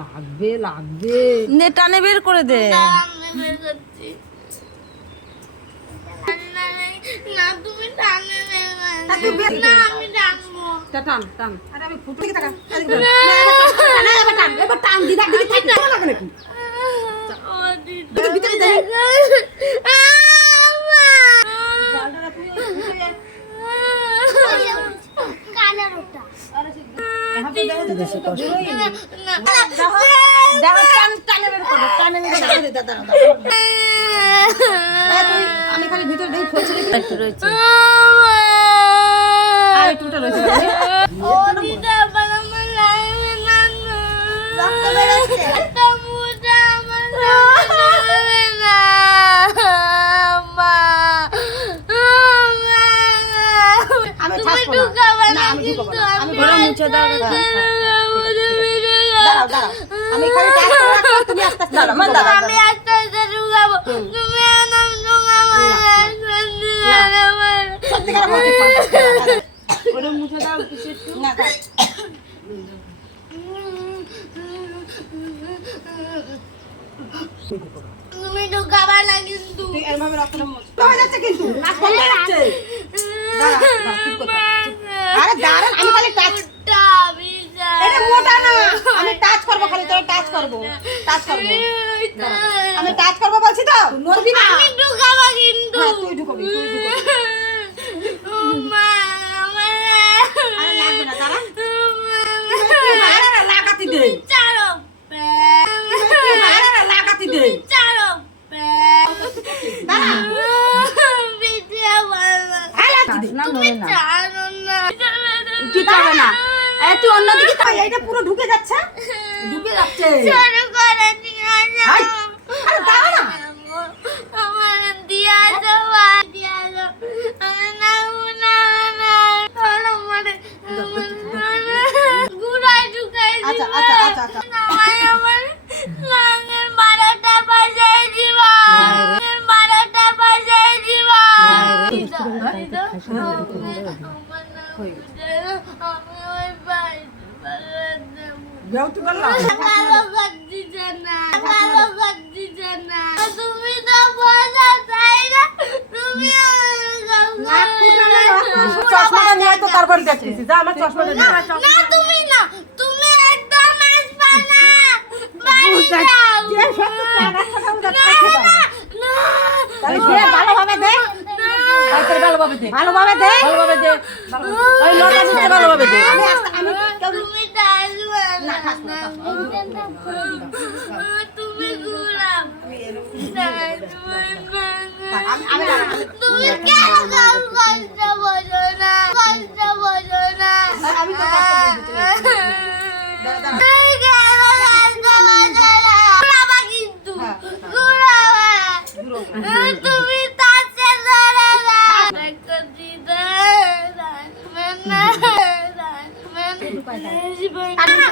লাগবে লাগবে। নে টানে বের করে দে। আমি বের করছি না, না তুমি টানে নেবে তা তুই বের না দে। আমি টানবো টা টান টান আরে আমি ফুটো দিকে তাকা এদিকে টান। না, এবার টান, না, এবার টান এবার টান দিদা দিদি থাক না লাগে নাকি ও দিদি দিদি ভিতরে দে আম্মা জালটা তুই ওই ভিতরে কানের ওটা হাতে দে তো বেশি কষ্ট। আমি খালি ভিতরে দেই ফলছে একটু রয়েছে। আর একটুটা রয়েছে। ও দিদা আমার লাইভে নানো রক্ত বেরোচ্ছে। একটা মুটা আমার লাইভে না। আমি তুমি না। ঢুকাবে না, আমি ঢুকাবো আমি আমি মুছে দাও। দাঁড়াও দাঁড়াও। আমি খালি টাচ করে রাখব তুমি আস্তে আস্তে দাঁড়াও মা দাঁড়াও আমি একটা একটা ঢুকাবো। তুমি আনাম ঢুকাবো সত্যিকার বলছি পারব না। ওটা মুছে দাও কিছু একটু। না দাঁড়াও। তুমি ঢুকাবা না কিন্তু। এরভাবে রক্তটা হয়ে যাচ্ছে কিন্তু। নাক বন্ধ হয়ে। যাচ্ছে। দাঁড়া দাঁড়া আরে দাঁড়ান আমি খালি টাচ মোটা বিজা এটা মোটা না আমি টাচ করব খালি তোর টাচ করব। টাচ করব। আমি টাচ করব বলছি তো। নড়বি না। আমি ঢুকাবা কিন্তু। হ্যাঁ তুই ঢুকবি তুই ঢুকে যাচ্ছে। যাচ্ছে শুরু করে দিয়ে হাই, আরে দাঁড়া না। আমার দিয়া দেওয়া দিয়া দাও না না না আমার গুড়াই ঢুকাই আচ্ছা। আচ্ছা, আচ্ছা, আচ্ছা। আমার আমার লাঙের বারোটা বাজাই দিবা বারোটা বাজাই দিবা আমার না না তুমি চশমাটা নিয়ে তো তারপর দেখতেছি। যা আমার চশমাটা নিয়ে। না তুমি না তুমি একদম আসবা না ভালোভাবে দে ভালোভাবে দে ভালোভাবে দে ভালোভাবে দে ওই লতা দিতে ভালোভাবে দে তুমি আমি- তুমি কেন কষ্ট বোঝো না? কষ্ট বোঝো না। আমি তো কষ্ট বুঝতে দাঁড়া, দাঁড়া। তুমি কেন কষ্ট বোঝো না? ঘুরাবা কিন্তু। ঘুরাবা ঘুরো। তুমি তাতে ধরে না। দেখো দিদা রাখবেন না। রাখবেন না।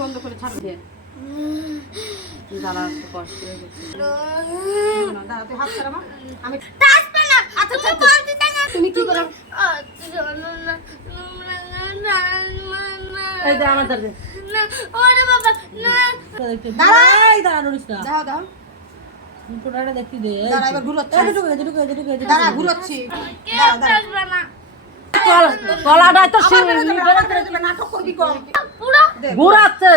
বন্ধ করে ছাড় দাঁড়া হয়ে দাঁড়া আচ্ছা তুমি কি করে আচ্ছা আমার দাঁড়া ওরে না দাঁড়া নড়িস দাও দাও ফুটোটা দেখি দে দাঁড়া এবার ঘুরোচ্ছি। দাঁড়া ঘুরোচ্ছি। না? গলাটা তো নাটক করবি কম? পুরো? ঘুরাচ্ছে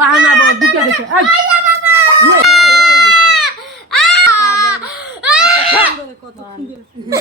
বাহানা ঢুকে গেছে এই। আ আ কত সুন্দর